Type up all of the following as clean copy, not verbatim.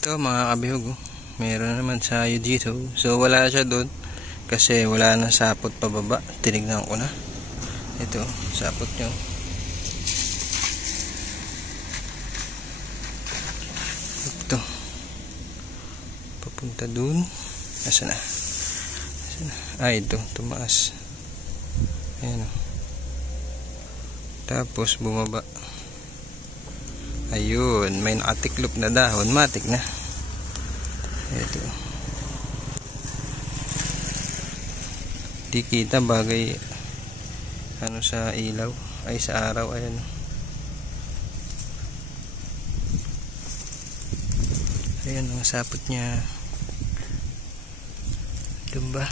Ito mga kabihog, meron naman sayo dito. So wala siya doon kasi wala nang sapot pababa. Tinignan ko na. Ito, sapot nyo. Ito. Papunta doon. Nasaan na? Ito, tumaas. Ayan o. Tapos bumaba. Ayun, may nakatiklop na dahon, matik na. Ito. Di kita bagay ano sa ilaw, ay sa araw, ayan. Ayan ang sapot niya. Dumba.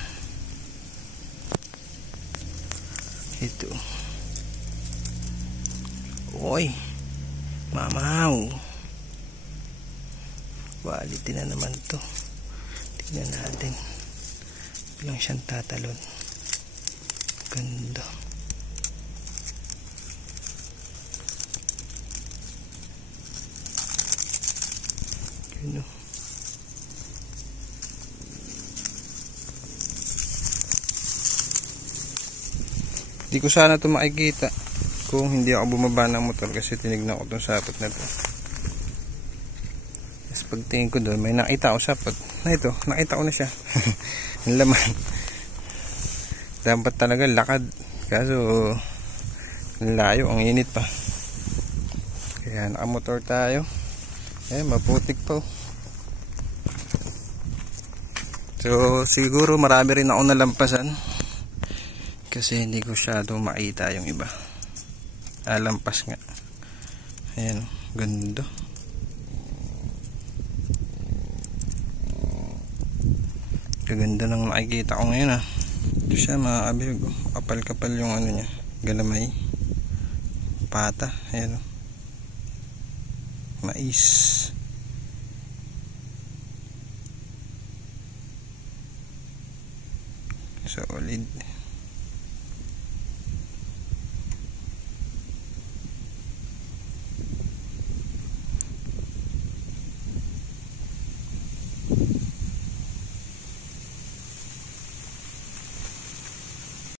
Ito. Oy. Mamaw. Quality na naman to. Tingnan natin. Bilang siyang tatalon. Ganda. Yun o. Hindi ko sana ito makikita kung hindi ako bumaba ng motor kasi tinignan ko itong sapot na ito. Tapos pagtingin ko doon, may nakita ako sapot na ito, nakita ko na siya. Ang laman. Dapat talaga lakad, kaso layo, ang init pa. Kaya nakamotor tayo. Maputik po. So siguro marami rin ako nalampasan kasi hindi ko masyado makita yung iba. Lampas nga. Ayan, ganda. Gaganda ng nakikita ko ngayon Ito siya mga kabihog. Kapal-kapal yung ano niya, galamay. Pata, ayan o. Mais. Solid.